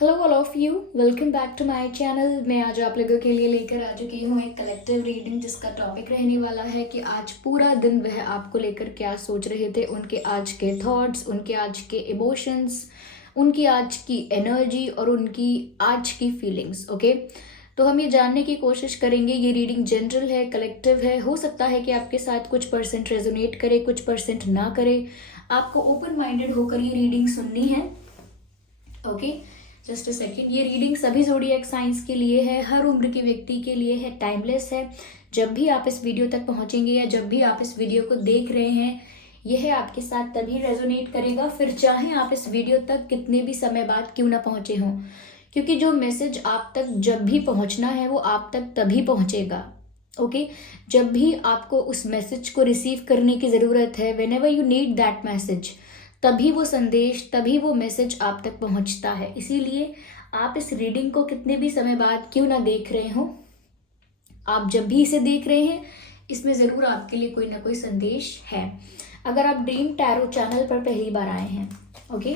Hello all of you, welcome back to my channel. मैं आज आप लोगों के लिए लेकर आ चुकी हूँ एक कलेक्टिव रीडिंग, जिसका टॉपिक रहने वाला है कि आज पूरा दिन वह आपको लेकर क्या सोच रहे थे, उनके आज के थॉट्स, उनके आज के इमोशंस, उनकी आज की एनर्जी और उनकी आज की फीलिंग्स। ओके, तो हम ये जानने की कोशिश करेंगे। ये रीडिंग जनरल है, कलेक्टिव है। हो सकता है कि आपके साथ कुछ परसेंट रेजोनेट करे, कुछ परसेंट ना करे। आपको ओपन माइंडेड होकर ये रीडिंग सुननी है। Okay, just a second. ये रीडिंग सभी ज़ोडिएक साइंस के लिए है, हर उम्र के व्यक्ति के लिए है, टाइमलेस है। जब भी आप इस वीडियो तक पहुंचेंगे या जब भी आप इस वीडियो को देख रहे हैं, यह आपके साथ तभी रेजोनेट करेगा, फिर चाहे आप इस वीडियो तक कितने भी समय बाद क्यों ना पहुंचे हों, क्योंकि जो मैसेज आप तक जब भी पहुंचना है वो आप तक तभी पहुंचेगा। ओके, जब भी आपको उस मैसेज को रिसीव करने की ज़रूरत है, when ever you need that message, तभी वो संदेश, तभी वो मैसेज आप तक पहुंचता है। इसीलिए आप इस रीडिंग को कितने भी समय बाद क्यों ना देख रहे हो, आप जब भी इसे देख रहे हैं, इसमें ज़रूर आपके लिए कोई ना कोई संदेश है। अगर आप ड्रीम टैरो चैनल पर पहली बार आए हैं, ओके,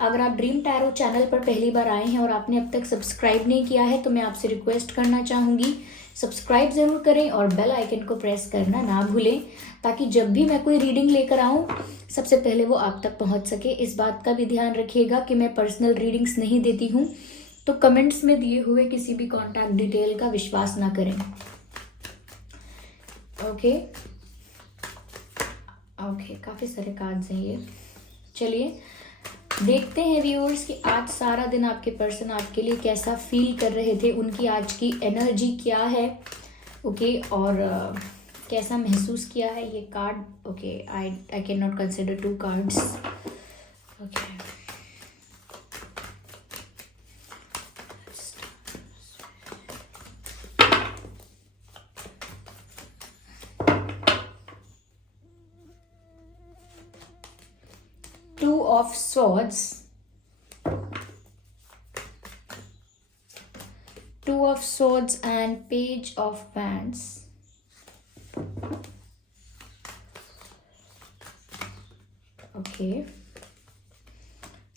अगर आप ड्रीम टैरो चैनल पर पहली बार आए हैं और आपने अब तक सब्सक्राइब नहीं किया है, तो मैं आपसे रिक्वेस्ट करना चाहूँगी, सब्सक्राइब ज़रूर करें और बेल आइकन को प्रेस करना ना भूलें, ताकि जब भी मैं कोई रीडिंग लेकर आऊँ, सबसे पहले वो आप तक पहुँच सके। इस बात का भी ध्यान रखिएगा कि मैं पर्सनल रीडिंग्स नहीं देती हूँ, तो कमेंट्स में दिए हुए किसी भी कॉन्टैक्ट डिटेल का विश्वास ना करें। ओके ओके, काफ़ी सारे कार्ड्स हैं ये। चलिए देखते हैं व्यूअर्स कि आज सारा दिन आपके पर्सन आपके लिए कैसा फील कर रहे थे, उनकी आज की एनर्जी क्या है। ओके, और कैसा महसूस किया है ये card. Okay, I can not consider to cards. Okay, two of swords, Two of Swords and Page of Wands. Okay.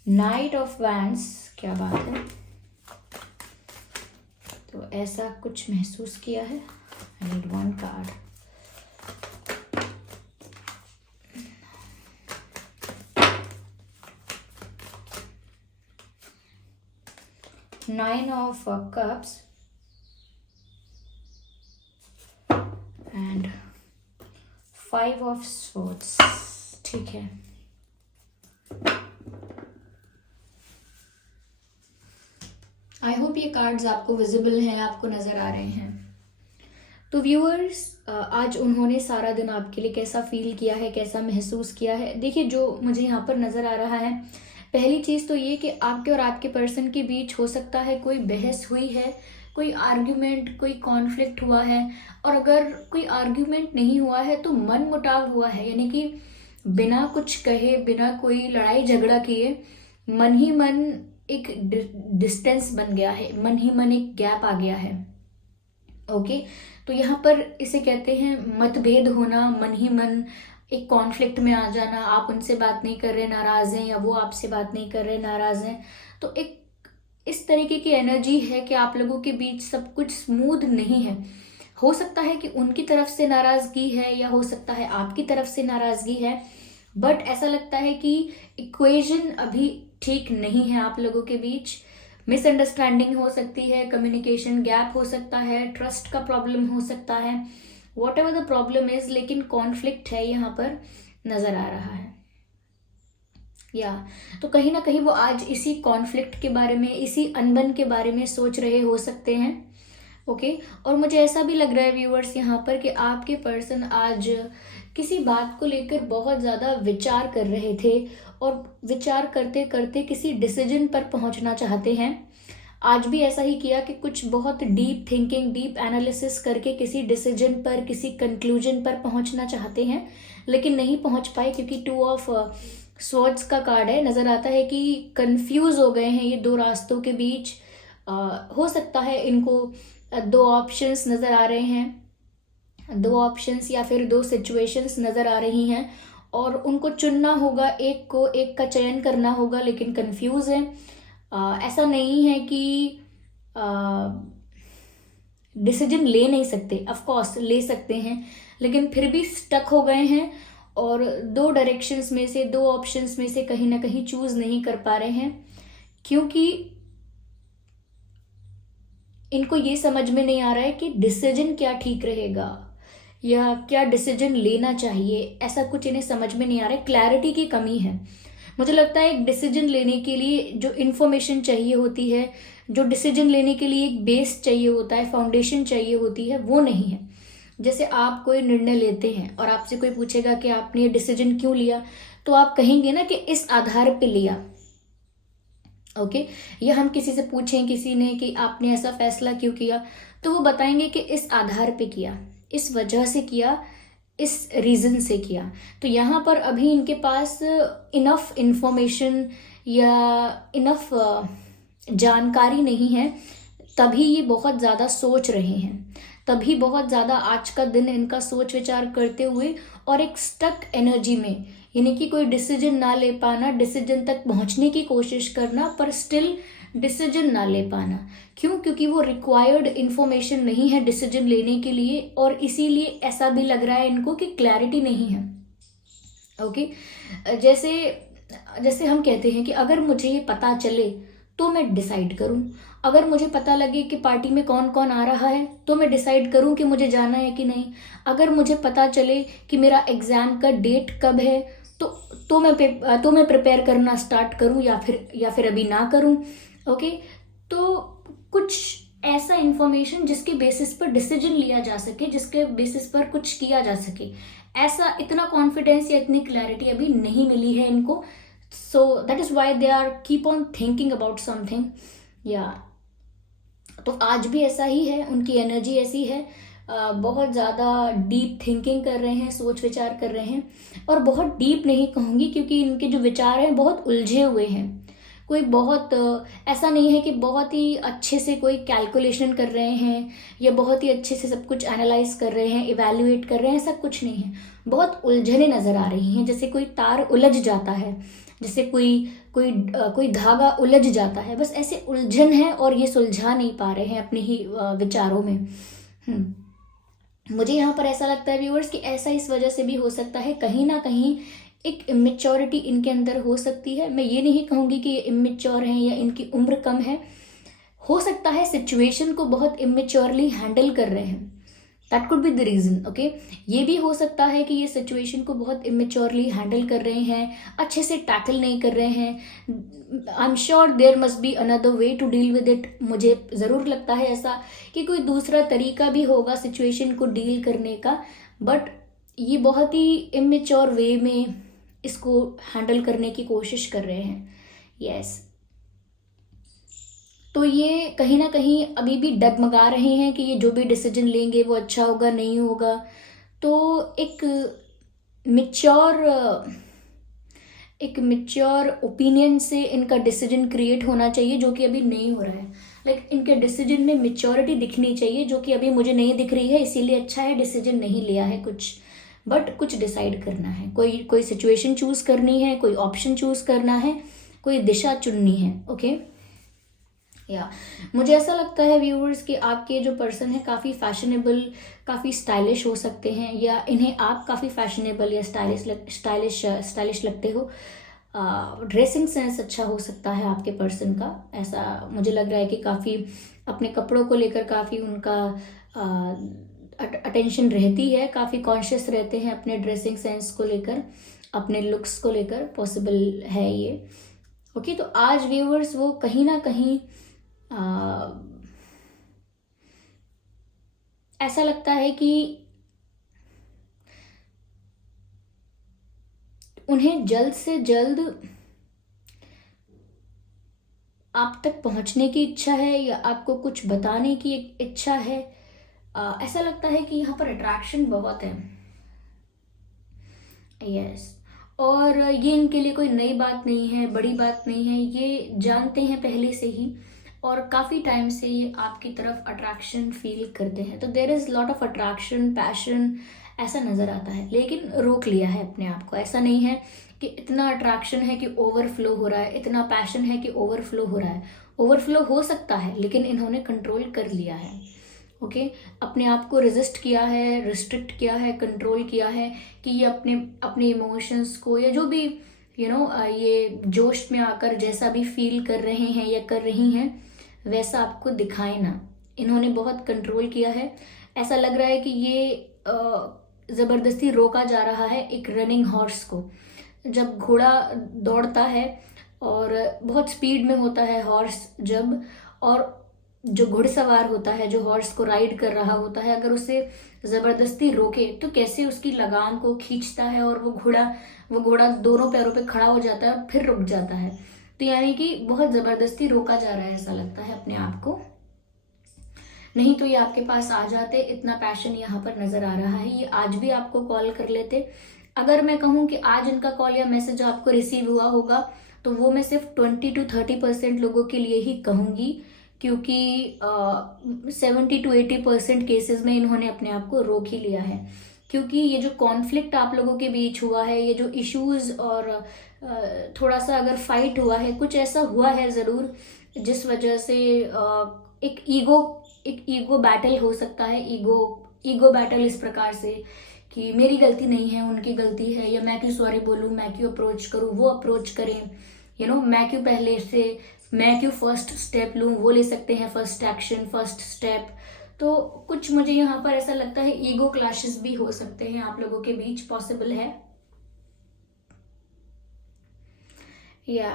Knight of Wands, क्या बात है। तो ऐसा कुछ महसूस किया है। I need one card. Nine of Cups and Five of Swords। ठीक है, आई होप ये कार्ड्स आपको विजिबल हैं, आपको नज़र आ रहे हैं। तो व्यूअर्स, आज उन्होंने सारा दिन आपके लिए कैसा फील किया है, कैसा महसूस किया है। देखिए, जो मुझे यहाँ पर नज़र आ रहा है, पहली चीज़ तो ये कि आपके और आपके पर्सन के बीच हो सकता है कोई बहस हुई है, कोई आर्ग्यूमेंट, कोई कॉन्फ्लिक्ट हुआ है। और अगर कोई आर्ग्यूमेंट नहीं हुआ है तो मन मुटाव हुआ है, यानी कि बिना कुछ कहे, बिना कोई लड़ाई झगड़ा किए, मन ही मन एक डिस्टेंस बन गया है, मन ही मन एक गैप आ गया है। ओके, तो यहाँ पर इसे कहते हैं मतभेद होना, मन ही मन एक कॉन्फ्लिक्ट में आ जाना। आप उनसे बात नहीं कर रहे, नाराज हैं, या वो आपसे बात नहीं कर रहे, नाराज हैं। तो एक इस तरीके की एनर्जी है कि आप लोगों के बीच सब कुछ स्मूथ नहीं है। हो सकता है कि उनकी तरफ से नाराजगी है, या हो सकता है आपकी तरफ से नाराजगी है, बट ऐसा लगता है कि इक्वेशन अभी ठीक नहीं है आप लोगों के बीच। मिसअंडरस्टैंडिंग हो सकती है, कम्युनिकेशन गैप हो सकता है, ट्रस्ट का प्रॉब्लम हो सकता है, what ever the problem is, लेकिन कॉन्फ्लिक्ट है यहाँ पर नजर आ रहा है। या तो कहीं ना कहीं वो आज इसी कॉन्फ्लिक्ट के बारे में, इसी अनबन के बारे में सोच रहे हो सकते हैं। ओके, और मुझे ऐसा भी लग रहा है व्यूअर्स यहाँ पर कि आपके पर्सन आज किसी बात को लेकर बहुत ज़्यादा विचार कर रहे थे, और विचार करते करते किसी डिसीजन पर पहुंचना चाहते हैं। आज भी ऐसा ही किया कि कुछ बहुत डीप थिंकिंग, डीप एनालिसिस करके किसी डिसीजन पर, किसी कंक्लूजन पर पहुंचना चाहते हैं, लेकिन नहीं पहुंच पाए, क्योंकि टू ऑफ स्वॉर्ड्स का कार्ड है। नज़र आता है कि कंफ्यूज हो गए हैं ये दो रास्तों के बीच। हो सकता है इनको दो ऑप्शंस नज़र आ रहे हैं, दो ऑप्शंस या फिर दो सिचुएशंस नज़र आ रही हैं, और उनको चुनना होगा, एक को, एक का चयन करना होगा, लेकिन कंफ्यूज है। ऐसा नहीं है कि डिसीजन ले नहीं सकते, ऑफ कोर्स ले सकते हैं, लेकिन फिर भी स्टक हो गए हैं और दो डायरेक्शंस में से, दो ऑप्शंस में से कहीं ना कहीं चूज नहीं कर पा रहे हैं, क्योंकि इनको ये समझ में नहीं आ रहा है कि डिसीजन क्या ठीक रहेगा या क्या डिसीजन लेना चाहिए। ऐसा कुछ इन्हें समझ में नहीं आ रहा है, क्लैरिटी की कमी है। मुझे लगता है एक डिसीजन लेने के लिए जो इन्फॉर्मेशन चाहिए होती है, जो डिसीजन लेने के लिए एक बेस चाहिए होता है, फाउंडेशन चाहिए होती है, वो नहीं है। जैसे आप कोई निर्णय लेते हैं और आपसे कोई पूछेगा कि आपने ये डिसीजन क्यों लिया, तो आप कहेंगे ना कि इस आधार पे लिया। ओके, या हम किसी से पूछें, किसी ने कि आपने ऐसा फैसला क्यों किया, तो वो बताएंगे कि इस आधार पे किया, इस वजह से किया, इस रीजन से किया। तो यहाँ पर अभी इनके पास इनफ इंफॉर्मेशन या इनफ जानकारी नहीं है, तभी ये बहुत ज़्यादा सोच रहे हैं, तभी बहुत ज़्यादा आज का दिन इनका सोच विचार करते हुए और एक स्टक एनर्जी में, यानी कि कोई डिसीजन ना ले पाना, डिसीजन तक पहुंचने की कोशिश करना पर स्टिल डिसीजन ना ले पाना। क्यों? क्योंकि वो रिक्वायर्ड इंफॉर्मेशन नहीं है डिसीजन लेने के लिए, और इसीलिए ऐसा भी लग रहा है इनको कि क्लैरिटी नहीं है। ओके, जैसे जैसे हम कहते हैं कि अगर मुझे ये पता चले तो मैं डिसाइड करूं, अगर मुझे पता लगे कि पार्टी में कौन कौन आ रहा है तो मैं डिसाइड करूं कि मुझे जाना है कि नहीं, अगर मुझे पता चले कि मेरा एग्जाम का डेट कब है तो मैं प्रिपेयर करना स्टार्ट करूं या फिर अभी ना करूं। ओके, तो कुछ ऐसा इंफॉर्मेशन जिसके बेसिस पर डिसीजन लिया जा सके, जिसके बेसिस पर कुछ किया जा सके, ऐसा इतना कॉन्फिडेंस या इतनी क्लैरिटी अभी नहीं मिली है इनको। So that is why they are keep on thinking about something. या तो आज भी ऐसा ही है, उनकी एनर्जी ऐसी है, बहुत ज़्यादा डीप थिंकिंग कर रहे हैं, सोच विचार कर रहे हैं। और बहुत डीप नहीं कहूँगी, क्योंकि इनके जो विचार हैं बहुत उलझे हुए हैं। कोई बहुत ऐसा नहीं है कि बहुत ही अच्छे से कोई कैलकुलेशन कर रहे हैं या बहुत ही अच्छे से सब कुछ एनालाइज कर रहे हैं, इवैल्यूएट कर रहे हैं, ऐसा कुछ नहीं है। बहुत उलझने नज़र आ रही हैं, जैसे कोई तार उलझ जाता है, जैसे कोई धागा उलझ जाता है, बस ऐसे उलझन है और ये सुलझा नहीं पा रहे हैं अपने ही विचारों में। मुझे यहाँ पर ऐसा लगता है व्यूअर्स कि ऐसा इस वजह से भी हो सकता है, कहीं ना कहीं एक इमेच्योरिटी इनके अंदर हो सकती है। मैं ये नहीं कहूँगी कि ये इमेच्योर हैं या इनकी उम्र कम है, हो सकता है सिचुएशन को बहुत इमेच्योरली हैंडल कर रहे हैं, that could be the reason. Okay, ये भी हो सकता है कि ये सिचुएशन को बहुत इमेच्योरली हैंडल कर रहे हैं, अच्छे से टैकल नहीं कर रहे हैं। I am sure there must be another way to deal with it. मुझे ज़रूर लगता है ऐसा कि कोई दूसरा तरीका भी होगा सिचुएशन को डील करने का, बट ये बहुत ही इमेच्योर वे में इसको हैंडल करने की कोशिश कर रहे हैं। यस, तो ये कहीं ना कहीं अभी भी डगमगा रहे हैं कि ये जो भी डिसीजन लेंगे वो अच्छा होगा नहीं होगा। तो मिच्योर एक मिच्योर ओपिनियन से इनका डिसीजन क्रिएट होना चाहिए, जो कि अभी नहीं हो रहा है। लाइक इनके डिसीजन में मिच्योरिटी दिखनी चाहिए, जो कि अभी मुझे नहीं दिख रही है। इसीलिए अच्छा है डिसीजन नहीं लिया है कुछ, बट कुछ डिसाइड करना है, कोई सिचुएशन चूज करनी है, कोई ऑप्शन चूज करना है, कोई दिशा चुननी है। ओके, या मुझे ऐसा लगता है व्यूअर्स कि आपके जो पर्सन है काफ़ी फैशनेबल, काफ़ी स्टाइलिश हो सकते हैं, या इन्हें आप काफ़ी फैशनेबल या स्टाइलिश लगते हो। ड्रेसिंग सेंस अच्छा हो सकता है आपके पर्सन का, ऐसा मुझे लग रहा है कि काफ़ी अपने कपड़ों को लेकर काफ़ी उनका अटेंशन रहती है, काफ़ी कॉन्शियस रहते हैं अपने ड्रेसिंग सेंस को लेकर, अपने लुक्स को लेकर, पॉसिबल है ये। ओके, तो आज व्यूअर्स वो कहीं ना कहीं ऐसा लगता है कि उन्हें जल्द से जल्द आप तक पहुंचने की इच्छा है या आपको कुछ बताने की एक इच्छा है। ऐसा लगता है कि यहाँ पर अट्रैक्शन बहुत है। यस, और ये इनके लिए कोई नई बात नहीं है, बड़ी बात नहीं है, ये जानते हैं पहले से ही, और काफ़ी टाइम से ये आपकी तरफ अट्रैक्शन फील करते हैं। तो there is lot of attraction, passion ऐसा नज़र आता है, लेकिन रोक लिया है अपने आप को। ऐसा नहीं है कि इतना अट्रैक्शन है कि ओवरफ्लो हो रहा है, इतना पैशन है कि ओवरफ्लो हो रहा है। ओवरफ्लो हो सकता है लेकिन इन्होंने कंट्रोल कर लिया है। ओके, अपने आप को रेजिस्ट किया है, रिस्ट्रिक्ट किया है, कंट्रोल किया है कि ये अपने अपने इमोशंस को या जो भी ये जोश में आकर जैसा भी फील कर रहे हैं या कर रही हैं वैसा आपको दिखाए ना। इन्होंने बहुत कंट्रोल किया है। ऐसा लग रहा है कि ये जबरदस्ती रोका जा रहा है एक रनिंग हॉर्स को। जब घोड़ा दौड़ता है और बहुत स्पीड में होता है हॉर्स जब, और जो घुड़सवार होता है जो हॉर्स को राइड कर रहा होता है, अगर उसे जबरदस्ती रोके तो कैसे उसकी लगाम को खींचता है और वो घोड़ा दोनों पैरों पे खड़ा हो जाता है और फिर रुक जाता है। तो यानी कि बहुत जबरदस्ती रोका जा रहा है ऐसा लगता है अपने आप को। नहीं तो ये आपके पास आ जाते, इतना पैशन यहाँ पर नजर आ रहा है। ये आज भी आपको कॉल कर लेते। अगर मैं कहूँ कि आज इनका कॉल या मैसेज आपको रिसीव हुआ होगा तो वो मैं सिर्फ 20 to 30% लोगों के लिए ही कहूंगी, क्योंकि 70 to 80% केसेस में इन्होंने अपने आप को रोक ही लिया है। क्योंकि ये जो कॉन्फ्लिक्ट आप लोगों के बीच हुआ है, ये जो इश्यूज और थोड़ा सा अगर फाइट हुआ है, कुछ ऐसा हुआ है ज़रूर जिस वजह से एक ईगो बैटल हो सकता है। ईगो बैटल इस प्रकार से कि मेरी गलती नहीं है, उनकी गलती है, या मैं क्यों सॉरी बोलूँ, मैं क्यों अप्रोच करूँ, वो अप्रोच करें, मैं क्यों फर्स्ट स्टेप लूँ, वो ले सकते हैं फर्स्ट एक्शन, फर्स्ट स्टेप। तो कुछ मुझे यहाँ पर ऐसा लगता है ईगो क्लैशेस भी हो सकते हैं आप लोगों के बीच, पॉसिबल है। या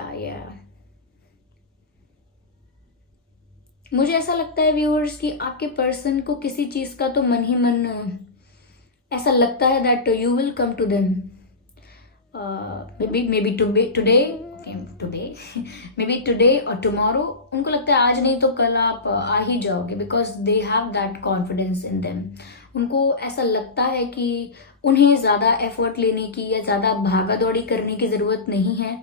मुझे ऐसा लगता है व्यूअर्स कि आपके पर्सन को किसी चीज का तो मन ही मन ऐसा लगता है that you will come to them, maybe today और टुमारो। उनको लगता है आज नहीं तो कल आप आ ही जाओगे, because they have that confidence in them. उनको ऐसा लगता है कि उन्हें ज़्यादा एफर्ट लेने की या ज़्यादा भागा दौड़ी करने की ज़रूरत नहीं है।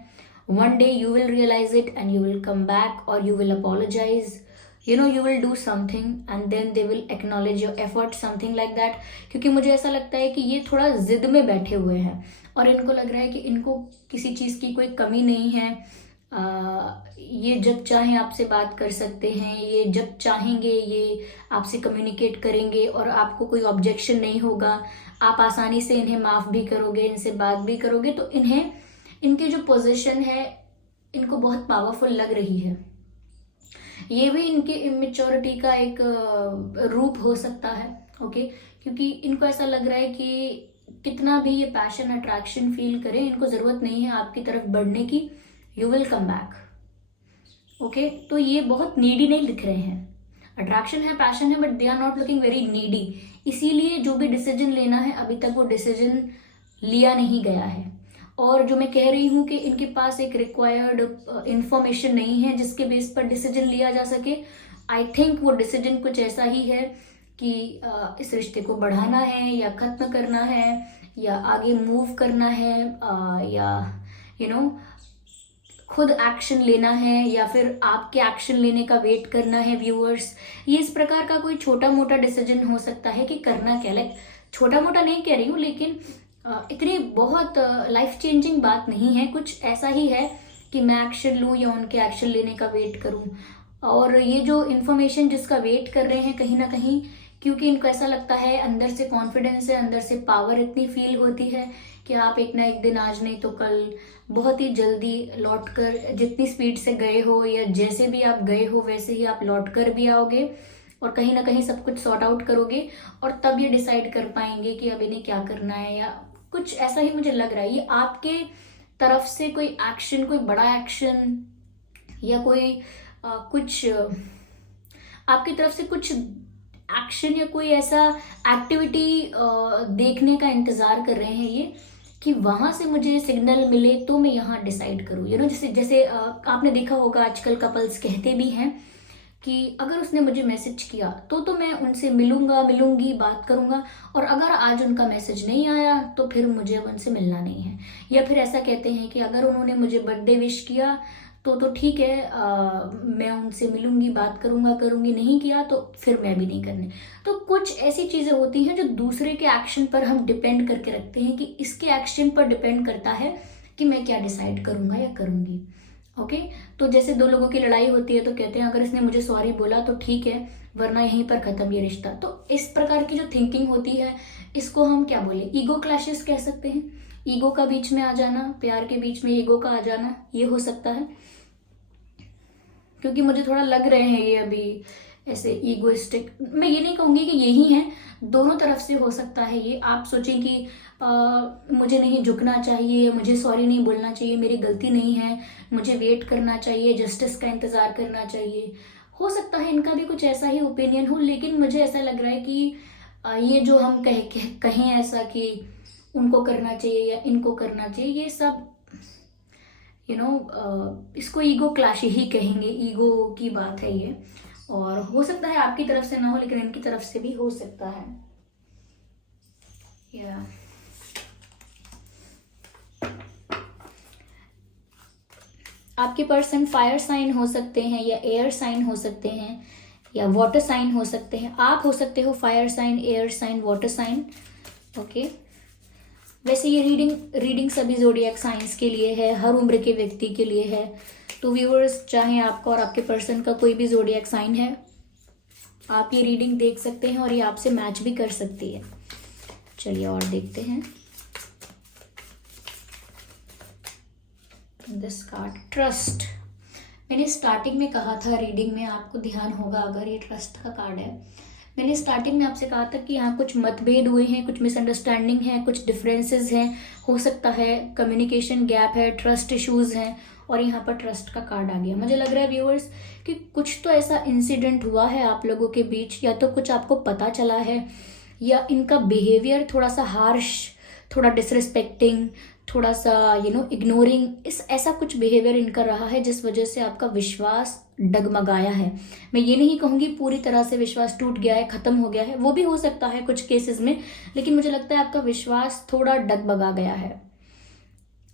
One day you will realise it and you will come back और you will apologise, you will do something and then they will acknowledge your effort, something like that। क्योंकि मुझे ऐसा लगता है कि ये थोड़ा जिद में बैठे हुए हैं और इनको लग रहा है कि इनको किसी चीज़ की कोई कमी नहीं है। ये जब चाहें आपसे बात कर सकते हैं, ये जब चाहेंगे ये आपसे कम्युनिकेट करेंगे और आपको कोई ऑब्जेक्शन नहीं होगा। आप आसानी से इन्हें माफ़ भी करोगे, इनसे बात भी करोगे, तो इन्हें इनकी जो पोजीशन है इनको बहुत पावरफुल लग रही है। ये भी इनके इमेच्योरिटी का एक रूप हो सकता है। ओके, क्योंकि इनको ऐसा लग रहा है कि कितना भी ये पैशन अट्रैक्शन फील करें, इनको ज़रूरत नहीं है आपकी तरफ बढ़ने की। You will come back. Okay, तो ये बहुत नीडी नहीं दिख रहे हैं। अट्रैक्शन है, पैशन है, but they are not looking very needy. इसीलिए जो भी डिसीजन लेना है अभी तक वो डिसीजन लिया नहीं गया है। और जो मैं कह रही हूँ कि इनके पास एक रिक्वायर्ड इंफॉर्मेशन नहीं है जिसके बेस पर डिसीजन लिया जा सके। आई थिंक वो डिसीजन कुछ ऐसा ही है कि इस रिश्ते को बढ़ाना है या खत्म करना है या आगे मूव करना है, या खुद एक्शन लेना है या फिर आपके एक्शन लेने का वेट करना है। व्यूअर्स, ये इस प्रकार का कोई छोटा मोटा डिसीजन हो सकता है कि करना क्या। लाइक छोटा मोटा नहीं कह रही हूँ, लेकिन इतनी बहुत लाइफ चेंजिंग बात नहीं है। कुछ ऐसा ही है कि मैं एक्शन लूँ या उनके एक्शन लेने का वेट करूँ। और ये जो इन्फॉर्मेशन जिसका वेट कर रहे हैं कहीं ना कहीं, क्योंकि इनको ऐसा लगता है, अंदर से कॉन्फिडेंस है, अंदर से पावर इतनी फील होती है कि आप एक ना एक दिन, आज नहीं तो कल, बहुत ही जल्दी लौट कर, जितनी स्पीड से गए हो या जैसे भी आप गए हो वैसे ही आप लौट कर भी आओगे और कहीं ना कहीं सब कुछ सॉर्ट आउट करोगे और तब ये डिसाइड कर पाएंगे कि अब इन्हें क्या करना है, या कुछ ऐसा ही मुझे लग रहा है। ये आपके तरफ से कोई एक्शन, कोई बड़ा एक्शन या कोई कुछ आपकी तरफ से कुछ एक्शन या कोई ऐसा एक्टिविटी देखने का इंतजार कर रहे हैं ये, कि वहां से मुझे सिग्नल मिले तो मैं यहाँ डिसाइड करूँ। जैसे आपने देखा होगा आजकल कपल्स कहते भी हैं कि अगर उसने मुझे मैसेज किया तो मैं उनसे मिलूंगी, बात करूंगा, और अगर आज उनका मैसेज नहीं आया तो फिर मुझे अब उनसे मिलना नहीं है। या फिर ऐसा कहते हैं कि अगर उन्होंने मुझे बर्थडे विश किया तो ठीक है, मैं उनसे मिलूंगी, बात करूंगी, नहीं किया तो फिर मैं भी नहीं करने। तो कुछ ऐसी चीजें होती हैं जो दूसरे के एक्शन पर हम डिपेंड करके रखते हैं कि इसके एक्शन पर डिपेंड करता है कि मैं क्या डिसाइड करूँगा या करूँगी। ओके, तो जैसे दो लोगों की लड़ाई होती है तो कहते हैं अगर इसने मुझे सॉरी बोला तो ठीक है, वरना यहीं पर ख़त्म ये रिश्ता। तो इस प्रकार की जो थिंकिंग होती है इसको हम क्या बोले, ईगो क्लैशेस कह सकते हैं। ईगो का बीच में आ जाना, प्यार के बीच में ईगो का आ जाना, ये हो सकता है। क्योंकि मुझे थोड़ा लग रहे हैं ये अभी ऐसे ईगोइस्टिक, मैं ये नहीं कहूँगी कि यही है, दोनों तरफ से हो सकता है ये। आप सोचें कि मुझे नहीं झुकना चाहिए, मुझे सॉरी नहीं बोलना चाहिए, मेरी गलती नहीं है, मुझे वेट करना चाहिए, जस्टिस का इंतज़ार करना चाहिए। हो सकता है इनका भी कुछ ऐसा ही ओपिनियन हो, लेकिन मुझे ऐसा लग रहा है कि ये जो हम कहें ऐसा कि उनको करना चाहिए या इनको करना चाहिए, ये सब इसको ईगो क्लैश ही कहेंगे, ईगो की बात है ये। और हो सकता है आपकी तरफ से ना हो, लेकिन इनकी तरफ से भी हो सकता है। या आपके पर्सन फायर साइन हो सकते हैं या एयर साइन हो सकते हैं या वाटर साइन हो सकते हैं। आप हो सकते हो fire sign, air sign, water sign. Okay, वैसे ये रीडिंग सभी ज़ोडिएक साइंस के लिए है, हर उम्र के व्यक्ति के लिए है। तो व्यूअर्स, चाहे आपका और आपके पर्सन का कोई भी ज़ोडिएक साइन है, आप ये रीडिंग देख सकते हैं और ये आपसे मैच भी कर सकती है। चलिए और देखते हैं। This card, trust. मैंने स्टार्टिंग में कहा था रीडिंग में, आपको ध्यान होगा अगर, ये ट्रस्ट का कार्ड है। मैंने स्टार्टिंग में आपसे कहा था कि यहाँ कुछ मतभेद हुए हैं, कुछ मिसअंडरस्टैंडिंग है, कुछ डिफरेंसेस हैं, हो सकता है कम्युनिकेशन गैप है, ट्रस्ट इश्यूज हैं, और यहाँ पर ट्रस्ट का कार्ड आ गया। मुझे लग रहा है व्यूअर्स कि कुछ तो ऐसा इंसिडेंट हुआ है आप लोगों के बीच, या तो कुछ आपको पता चला है, या इनका बिहेवियर थोड़ा सा हार्श, थोड़ा डिसरिस्पेक्टिंग, थोड़ा सा इग्नोरिंग, इस ऐसा कुछ बिहेवियर इनका रहा है जिस वजह से आपका विश्वास डगमगाया है। मैं ये नहीं कहूँगी पूरी तरह से विश्वास टूट गया है, ख़त्म हो गया है, वो भी हो सकता है कुछ केसेस में, लेकिन मुझे लगता है आपका विश्वास थोड़ा डगमगा गया है।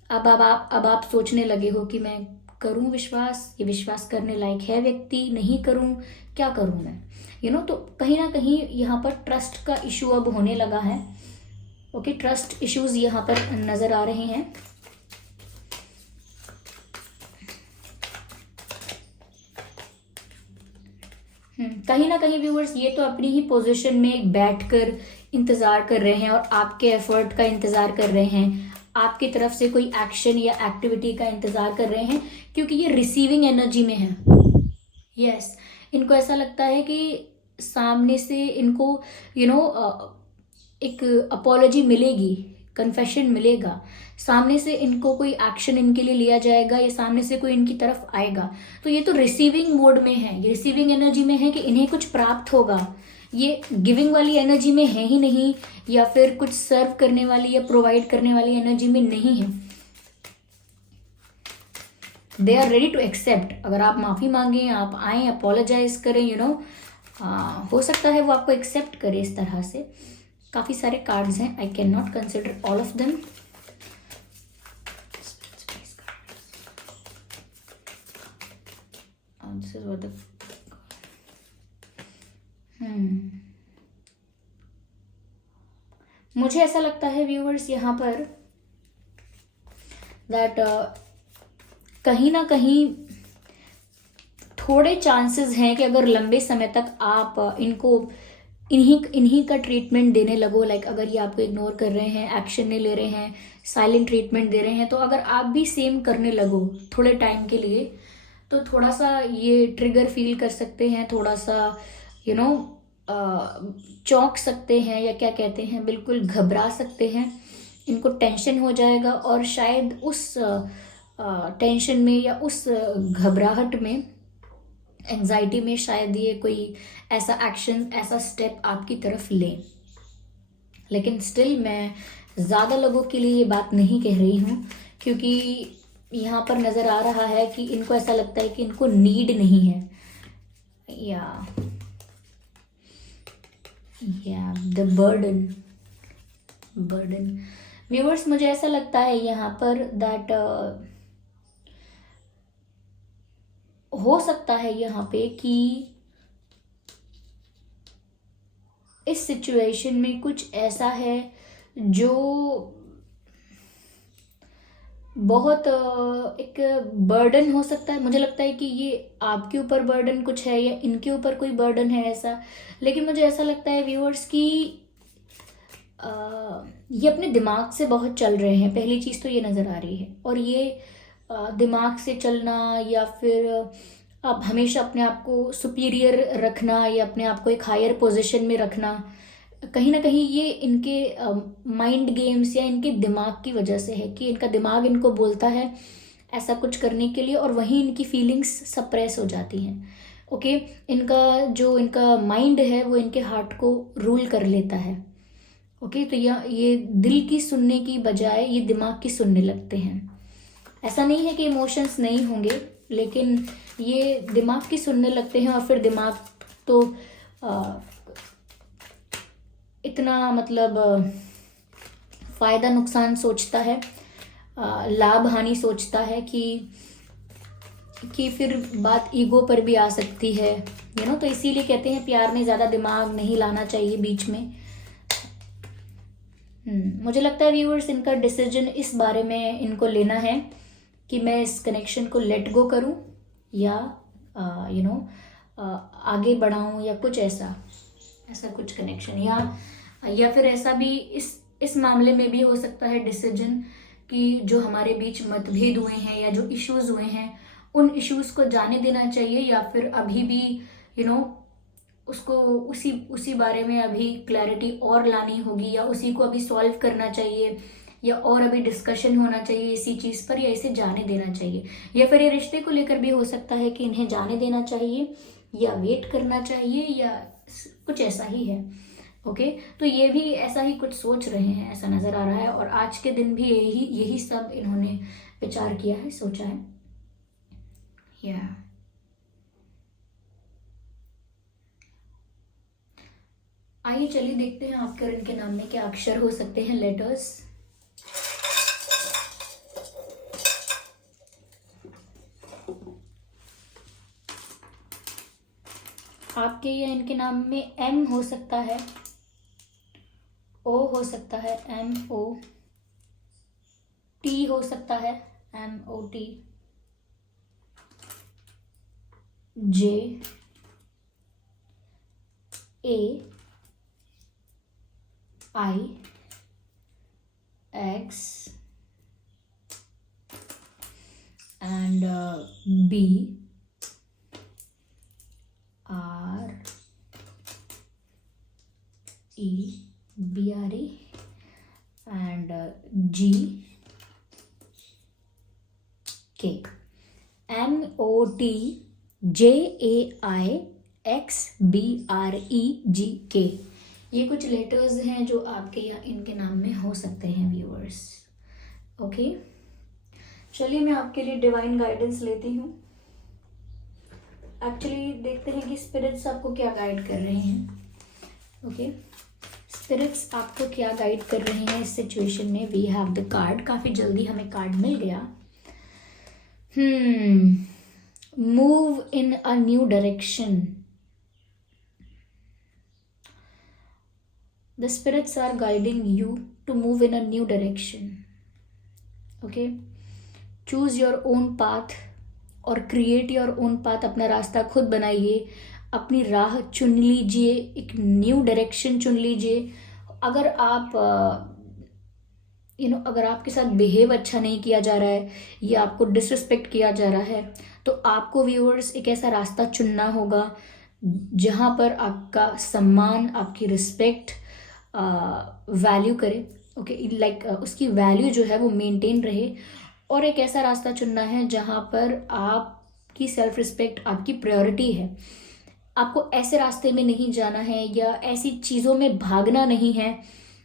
अब आप सोचने लगे हो कि मैं करूं विश्वास, ये विश्वास करने लायक है व्यक्ति, नहीं करूं, क्या करूं मैं, तो कहीं ना कहीं यहाँ पर ट्रस्ट का इशू अब होने लगा है। ओके, ट्रस्ट इश्यूज यहाँ पर नजर आ रहे हैं। कहीं ना कहीं व्यूअर्स ये तो अपनी ही पोजीशन में बैठकर इंतजार कर रहे हैं और आपके एफर्ट का इंतजार कर रहे हैं, आपकी तरफ से कोई एक्शन या एक्टिविटी का इंतजार कर रहे हैं, क्योंकि ये रिसीविंग एनर्जी में है। यस, इनको ऐसा लगता है कि सामने से इनको एक अपॉलॉजी मिलेगी, कन्फेशन मिलेगा, सामने से इनको कोई एक्शन इनके लिए लिया जाएगा, या सामने से कोई इनकी तरफ आएगा। तो ये तो रिसीविंग मोड में है, ये रिसीविंग एनर्जी में है कि इन्हें कुछ प्राप्त होगा। ये गिविंग वाली एनर्जी में है ही नहीं, या फिर कुछ सर्व करने वाली या प्रोवाइड करने वाली एनर्जी में नहीं है। They are ready to accept. अगर आप माफी मांगे, आप आए, अपोलोजाइज करें, हो सकता है वो आपको एक्सेप्ट करे इस तरह से। काफी सारे कार्ड्स हैं, I can not consider all of them. मुझे ऐसा लगता है व्यूअर्स यहाँ पर दैट कहीं ना कहीं थोड़े चांसेस हैं कि अगर लंबे समय तक आप इनको इन्हीं का ट्रीटमेंट देने लगो, लाइक अगर ये आपको इग्नोर कर रहे हैं, एक्शन नहीं ले रहे हैं, साइलेंट ट्रीटमेंट दे रहे हैं, तो अगर आप भी सेम करने लगो थोड़े टाइम के लिए, तो थोड़ा सा ये ट्रिगर फील कर सकते हैं, थोड़ा सा चौंक सकते हैं, या क्या कहते हैं, बिल्कुल घबरा सकते हैं, इनको टेंशन हो जाएगा, और शायद उस टेंशन में या उस घबराहट में, एंजाइटी में, शायद ये कोई ऐसा एक्शन, ऐसा स्टेप आपकी तरफ लें। लेकिन स्टिल मैं ज़्यादा लोगों के लिए ये बात नहीं कह रही हूँ, क्योंकि यहाँ पर नज़र आ रहा है कि इनको ऐसा लगता है कि इनको नीड नहीं है, या द बर्डन व्यूअर्स, मुझे ऐसा लगता है यहाँ पर दैट हो सकता है यहाँ पे कि इस सिचुएशन में कुछ ऐसा है जो बहुत एक बर्डन हो सकता है। मुझे लगता है कि ये आपके ऊपर बर्डन कुछ है या इनके ऊपर कोई बर्डन है ऐसा। लेकिन मुझे ऐसा लगता है व्यूअर्स कि अ, ये अपने दिमाग से बहुत चल रहे हैं, पहली चीज़ तो ये नज़र आ रही है। और ये दिमाग से चलना या फिर आप हमेशा अपने आप को सुपीरियर रखना या अपने आप को एक हायर पोजीशन में रखना, कहीं ना कहीं ये इनके माइंड गेम्स या इनके दिमाग की वजह से है कि इनका दिमाग इनको बोलता है ऐसा कुछ करने के लिए, और वहीं इनकी फीलिंग्स सप्रेस हो जाती हैं। ओके, इनका माइंड है वो इनके हार्ट को रूल कर लेता है। ओके, तो ये दिल की सुनने की बजाय ये दिमाग की सुनने लगते हैं। ऐसा नहीं है कि इमोशंस नहीं होंगे, लेकिन ये दिमाग की सुनने लगते हैं। और फिर दिमाग तो इतना मतलब फायदा नुकसान सोचता है, लाभ हानि सोचता है कि फिर बात ईगो पर भी आ सकती है, तो इसीलिए कहते हैं प्यार में ज़्यादा दिमाग नहीं लाना चाहिए बीच में। मुझे लगता है व्यूअर्स इनका डिसीजन इस बारे में इनको लेना है कि मैं इस कनेक्शन को लेट गो करूं या आगे बढ़ाऊं या कुछ ऐसा कुछ कनेक्शन, या फिर ऐसा भी इस मामले में भी हो सकता है डिसीजन कि जो हमारे बीच मतभेद हुए हैं या जो इश्यूज हुए हैं उन इश्यूज को जाने देना चाहिए, या फिर अभी भी उसको उसी बारे में अभी क्लैरिटी और लानी होगी, या उसी को अभी सॉल्व करना चाहिए, या और अभी डिस्कशन होना चाहिए इसी चीज़ पर, या इसे जाने देना चाहिए। या फिर ये रिश्ते को लेकर भी हो सकता है कि इन्हें जाने देना चाहिए या वेट करना चाहिए, या कुछ ऐसा ही है। ओके, तो ये भी ऐसा ही कुछ सोच रहे हैं, ऐसा नज़र आ रहा है। और आज के दिन भी यही सब इन्होंने विचार किया है, सोचा है। आइए चलिए देखते हैं आपके और इनके नाम में क्या अक्षर हो सकते हैं, लेटर्स। आपके या इनके नाम में एम हो सकता है, ओ हो सकता है, MO, T हो सकता है, MOT, J, A, I, X and B, R, E, BRE and G, K, MOT, JAI, XBREGK। ये कुछ लेटर्स हैं जो आपके या इनके नाम में हो सकते हैं व्यूअर्स। ओके, चलिए मैं आपके लिए डिवाइन गाइडेंस लेती हूँ। एक्चुअली देखते हैं कि स्पिरिट्स आपको क्या गाइड कर रहे हैं। ओके, स्पिरिट्स आपको क्या गाइड कर रहे हैं इस सिचुएशन में। वी हैव द कार्ड, काफ़ी जल्दी हमें कार्ड मिल गया। Move in a new direction. The spirits are guiding you to move in a new direction. Okay, choose your own path और create your own path। अपना रास्ता खुद बनाइए, अपनी राह चुन लीजिए, एक न्यू डायरेक्शन चुन लीजिए। अगर आप अगर आपके साथ बिहेव अच्छा नहीं किया जा रहा है या आपको डिसरिस्पेक्ट किया जा रहा है, तो आपको व्यूअर्स एक ऐसा रास्ता चुनना होगा जहाँ पर आपका सम्मान, आपकी रिस्पेक्ट, वैल्यू करे। ओके, लाइक उसकी वैल्यू जो है वो मेंटेन रहे। और एक ऐसा रास्ता चुनना है जहाँ पर आपकी सेल्फ रिस्पेक्ट आपकी प्रायोरिटी है। आपको ऐसे रास्ते में नहीं जाना है या ऐसी चीज़ों में भागना नहीं है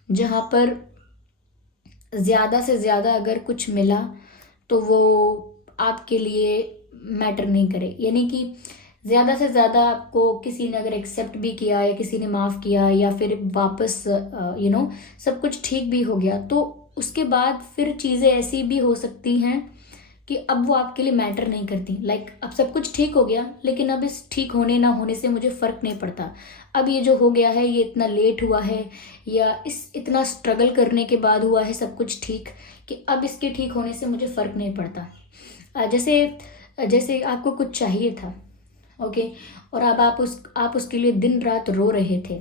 जहाँ पर ज़्यादा से ज़्यादा अगर कुछ मिला तो वो आपके लिए मैटर नहीं करे। यानी कि ज़्यादा से ज़्यादा आपको किसी ने अगर एक्सेप्ट भी किया या किसी ने माफ़ किया या फिर वापस सब कुछ ठीक भी हो गया, तो उसके बाद फिर चीज़ें ऐसी भी हो सकती हैं कि अब वो आपके लिए मैटर नहीं करती। लाइक अब सब कुछ ठीक हो गया, लेकिन अब इस ठीक होने ना होने से मुझे फ़र्क नहीं पड़ता। अब ये जो हो गया है ये इतना लेट हुआ है, या इस इतना स्ट्रगल करने के बाद हुआ है सब कुछ ठीक, कि अब इसके ठीक होने से मुझे फ़र्क नहीं पड़ता। जैसे जैसे आपको कुछ चाहिए था, ओके, और अब आप उसके लिए दिन रात रो रहे थे,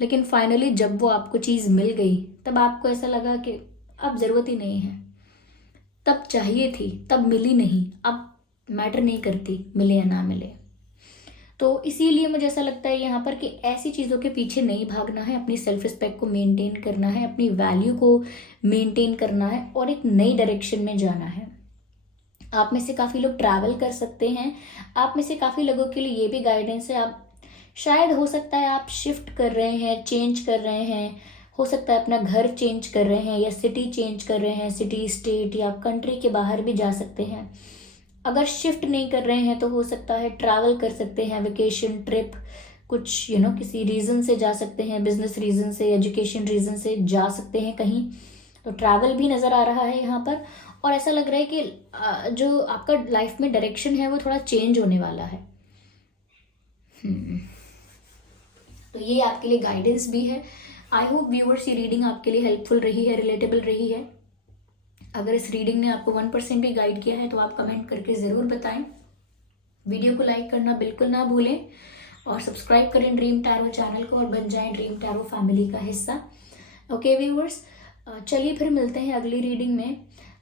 लेकिन फाइनली जब वो आपको चीज़ मिल गई तब आपको ऐसा लगा कि अब ज़रूरत ही नहीं है। तब चाहिए थी, तब मिली नहीं, अब मैटर नहीं करती मिले या ना मिले। तो इसीलिए मुझे ऐसा लगता है यहाँ पर कि ऐसी चीज़ों के पीछे नहीं भागना है, अपनी सेल्फ रिस्पेक्ट को मेंटेन करना है, अपनी वैल्यू को मेंटेन करना है और एक नई डायरेक्शन में जाना है। आप में से काफ़ी लोग ट्रैवल कर सकते हैं, आप में से काफ़ी लोगों के लिए ये भी गाइडेंस है, आप शायद हो सकता है आप शिफ्ट कर रहे हैं, चेंज कर रहे हैं, हो सकता है अपना घर चेंज कर रहे हैं या सिटी चेंज कर रहे हैं, सिटी स्टेट या कंट्री के बाहर भी जा सकते हैं। अगर शिफ्ट नहीं कर रहे हैं तो हो सकता है ट्रैवल कर सकते हैं, वेकेशन ट्रिप, कुछ किसी रीज़न से जा सकते हैं, बिजनेस रीज़न से, एजुकेशन रीज़न से जा सकते हैं कहीं। तो ट्रैवल भी नज़र आ रहा है यहाँ पर, और ऐसा लग रहा है कि जो आपका लाइफ में डायरेक्शन है वो थोड़ा चेंज होने वाला है। तो ये आपके लिए गाइडेंस भी है। आई होप व्यूअर्स ये रीडिंग आपके लिए हेल्पफुल रही है, रिलेटेबल रही है। अगर इस रीडिंग ने आपको 1% भी गाइड किया है तो आप कमेंट करके ज़रूर बताएं। वीडियो को लाइक करना बिल्कुल ना भूलें और सब्सक्राइब करें ड्रीम टैरो चैनल को और बन जाएं ड्रीम टैरो फैमिली का हिस्सा। ओके व्यूअर्स, चलिए फिर मिलते हैं अगली रीडिंग में।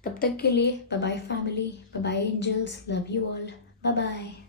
तब तक के लिए bye bye family, bye bye angels, love you all, bye bye.